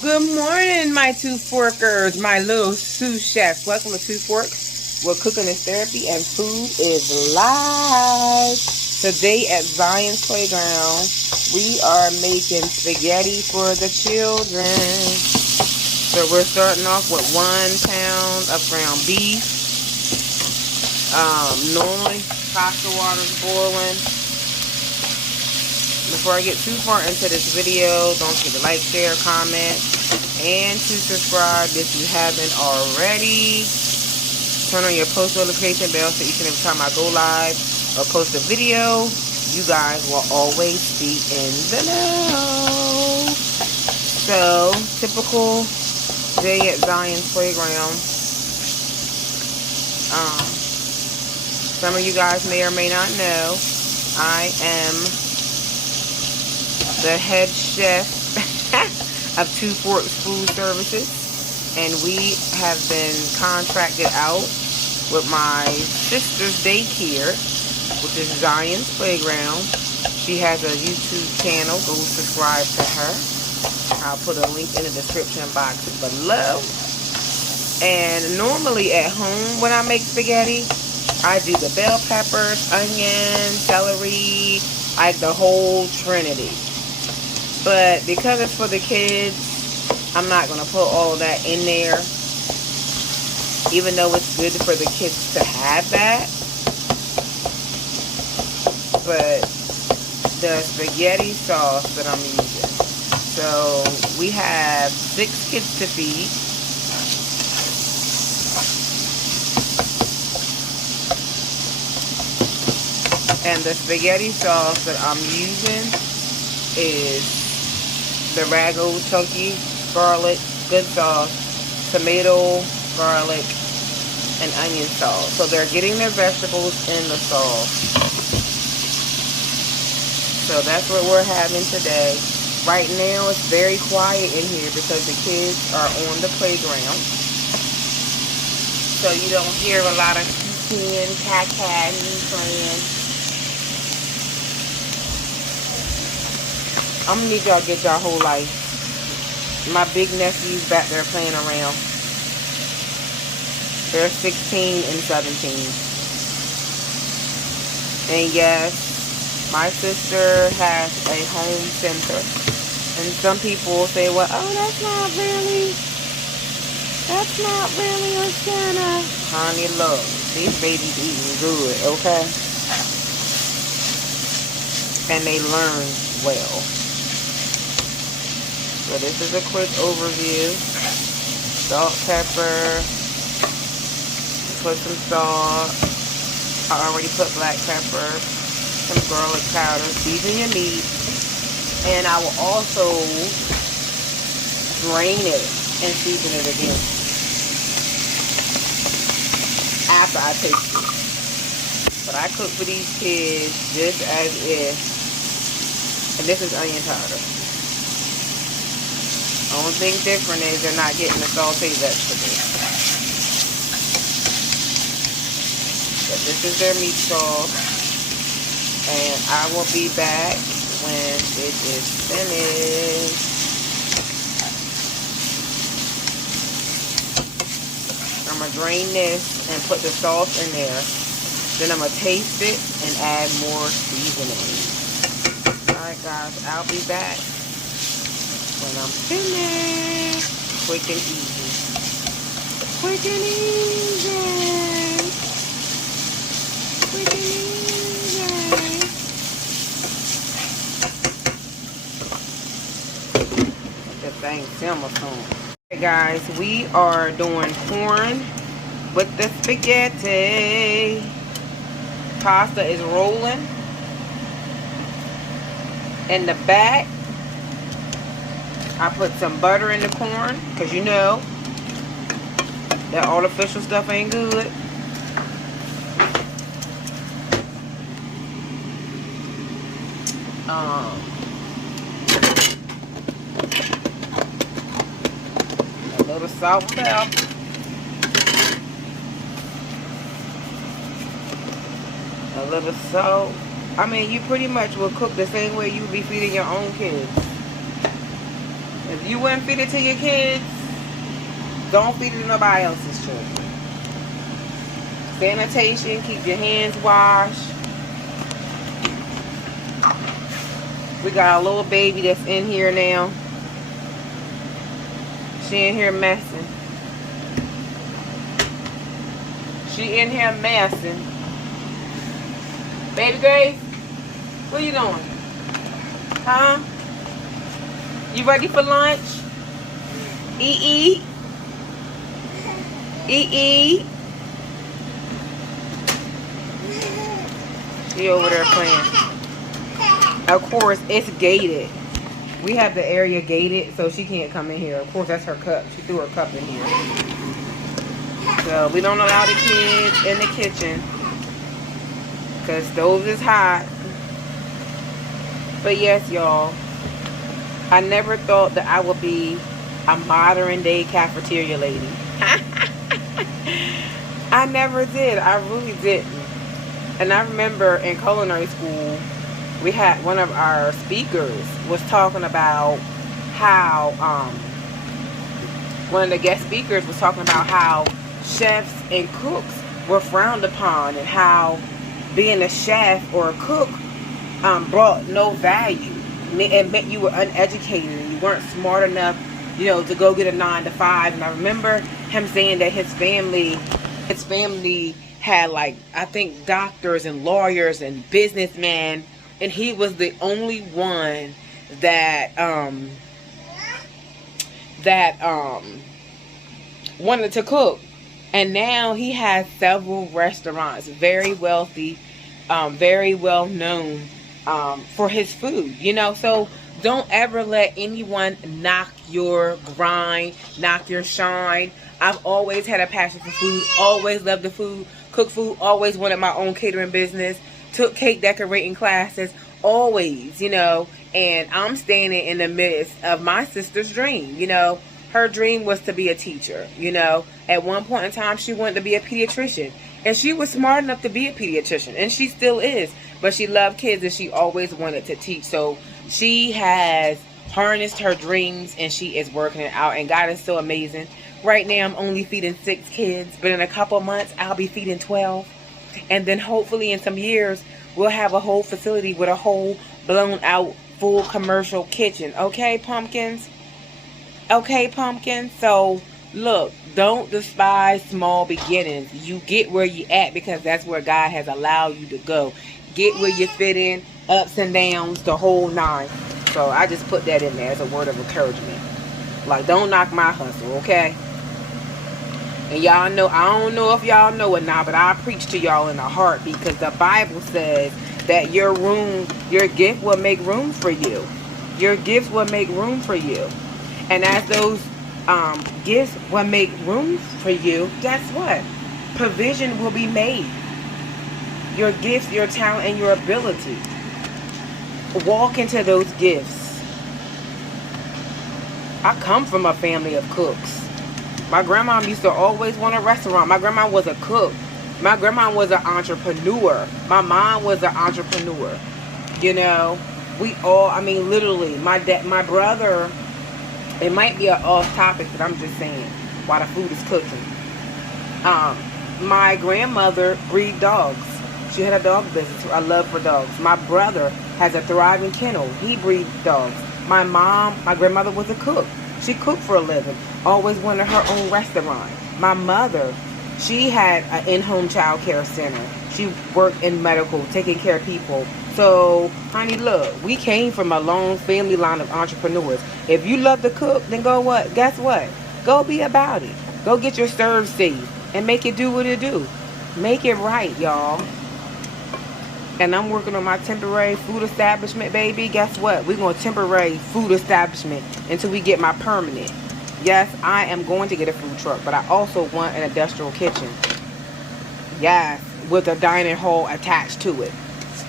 Good morning, my two forkers, my little sous chefs. Welcome to Two Forks, where cooking is therapy and food is life. Today at Zion's Playground, we are making spaghetti for the children. So we're starting off with 1 pound of ground beef. Normally, pasta water's boiling. Before I get too far into this video, don't forget to like, share, comment, and to subscribe if you haven't already. Turn on your post notification bell so each and every time I go live or post a video, you guys will always be in the know. So, typical day at Zion's Playground. Some of you guys may or may not know, I am the head chef of Two Forks Food Services, and we have been contracted out with my sister's daycare, which is Zion's Playground. She has a YouTube channel. Go subscribe to her. I'll put a link in the description box below. And normally at home when I make spaghetti, I do the bell peppers, onions, celery, like the whole trinity. But because it's for the kids, I'm not going to put all of that in there. Even though it's good for the kids to have that. But the spaghetti sauce that I'm using. So we have 6 kids to feed. And the spaghetti sauce that I'm using is the Rago Chunky Garlic Good Sauce, tomato, garlic, and onion sauce. So they're getting their vegetables in the sauce. So that's what we're having today. Right now it's very quiet in here because the kids are on the playground. So you don't hear a lot of kicking, cat-catting, playing. I'm gonna need y'all to get y'all whole life. My big nephew's back there playing around. They're 16 and 17. And yes, my sister has a home center. And some people say, well, oh, that's not really a center. Honey, look, these babies eating good, okay? And they learn well. So this is a quick overview. Salt, pepper. Put some salt. I already put black pepper. Some garlic powder. Season your meat. And I will also drain it and season it again. After I taste it. But I cook for these kids just as if. And this is onion powder. Only thing different is they're not getting the sauteed vegetables. But this is their meat sauce. And I will be back when it is finished. I'm going to drain this and put the sauce in there. Then I'm going to taste it and add more seasoning. Alright guys, I'll be back when I'm finished. Quick and easy. Quick and easy. Quick and easy. Let that thing simmer soon. Okay guys, we are doing corn with the spaghetti. Pasta is rolling. In the back, I put some butter in the corn, because you know that artificial stuff ain't good. A little salt and pepper. A little salt. I mean, you pretty much will cook the same way you be feeding your own kids. If you wouldn't feed it to your kids, don't feed it to nobody else's children. Sanitation, keep your hands washed. We got a little baby that's in here now. She in here messing. She in here messing. Baby Grace, what are you doing? Huh? You ready for lunch? Eat. Eat. She over there playing. Of course, it's gated. We have the area gated, so she can't come in here. Of course, that's her cup. She threw her cup in here. So, we don't allow the kids in the kitchen. Because stove is hot. But yes, y'all. I never thought that I would be a modern day cafeteria lady. I never did. I really didn't. And I remember in culinary school, we had one of our speakers was talking about how, one of the guest speakers was talking about how chefs and cooks were frowned upon, and how being a chef or a cook brought no value. It meant you were uneducated and you weren't smart enough, you know, to go get a 9-to-5. And I remember him saying that his family had, like, I think doctors and lawyers and businessmen, and he was the only one that wanted to cook. And now he has several restaurants, very wealthy, very well known for his food, you know. So don't ever let anyone knock your grind, knock your shine. I've always had a passion for food, always loved the food, cook food, always wanted my own catering business, took cake decorating classes, always, you know. And I'm standing in the midst of my sister's dream, you know. Her dream was to be a teacher, you know. At one point in time, she wanted to be a pediatrician. And she was smart enough to be a pediatrician. And she still is. But she loved kids and she always wanted to teach. So she has harnessed her dreams and she is working it out. And God is so amazing. Right now, I'm only feeding 6 kids. But in a couple months, I'll be feeding 12. And then hopefully in some years, we'll have a whole facility with a whole blown out full commercial kitchen. Okay, pumpkins? Okay, pumpkins? So, look, don't despise small beginnings. You get where you at because that's where God has allowed you to go. Get where you fit in, ups and downs, the whole 9. So, I just put that in there as a word of encouragement. Like, don't knock my hustle, okay? And y'all know, I don't know if y'all know it now, but I preach to y'all in the heart because the Bible says that your gift will make room for you. Your gifts will make room for you. And as those gifts will make room for you, guess what? Provision will be made. Your gifts, your talent, and your ability. Walk into those gifts. I come from a family of cooks. My grandma used to always want a restaurant. My grandma was a cook. My grandma was an entrepreneur. My mom was an entrepreneur. You know, we all, I mean, literally, my brother, it might be an off topic, but I'm just saying, while the food is cooking. My grandmother breed dogs. She had a dog business, a love for dogs. My brother has a thriving kennel. He breeds dogs. My grandmother was a cook. She cooked for a living. Always wanted her own restaurant. My mother, she had an in-home child care center. She worked in medical, taking care of people. So, honey, look, we came from a long family line of entrepreneurs. If you love to cook, then go what? Guess what? Go be about it. Go get your serve safe and make it do what it do. Make it right, y'all. And I'm working on my temporary food establishment, baby. Guess what? We're going to temporary food establishment until we get my permanent. Yes, I am going to get a food truck, but I also want an industrial kitchen. Yes, with a dining hall attached to it.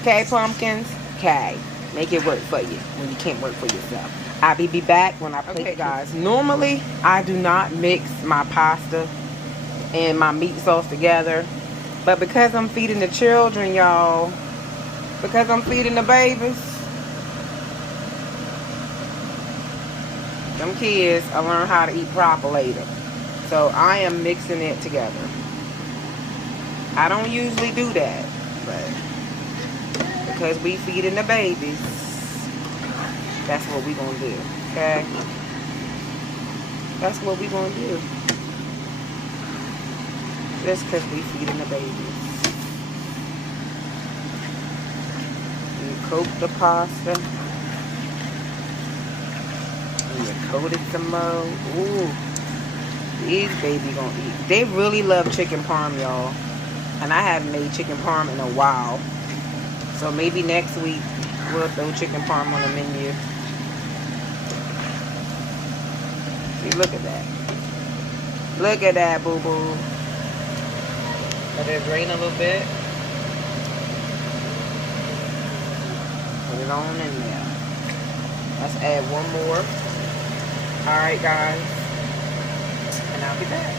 Okay, pumpkins? Okay. Make it work for you when you can't work for yourself. I'll be back when I play. Okay, guys. Normally, I do not mix my pasta and my meat sauce together. But because I'm feeding the children, y'all, because I'm feeding the babies, Them kids, I learned how to eat proper later. So I am mixing it together. I don't usually do that, but because we feeding the babies, that's what we gonna do, okay? That's what we gonna do. Just because we feeding the babies. You coat the pasta. And you coat it some more. Ooh. These babies gonna eat. They really love chicken parm, y'all. And I haven't made chicken parm in a while. So maybe next week we'll throw chicken parm on the menu. See, look at that. Look at that, boo-boo. Let it drain a little bit. Put it on in there. Let's add one more. Alright, guys. And I'll be back.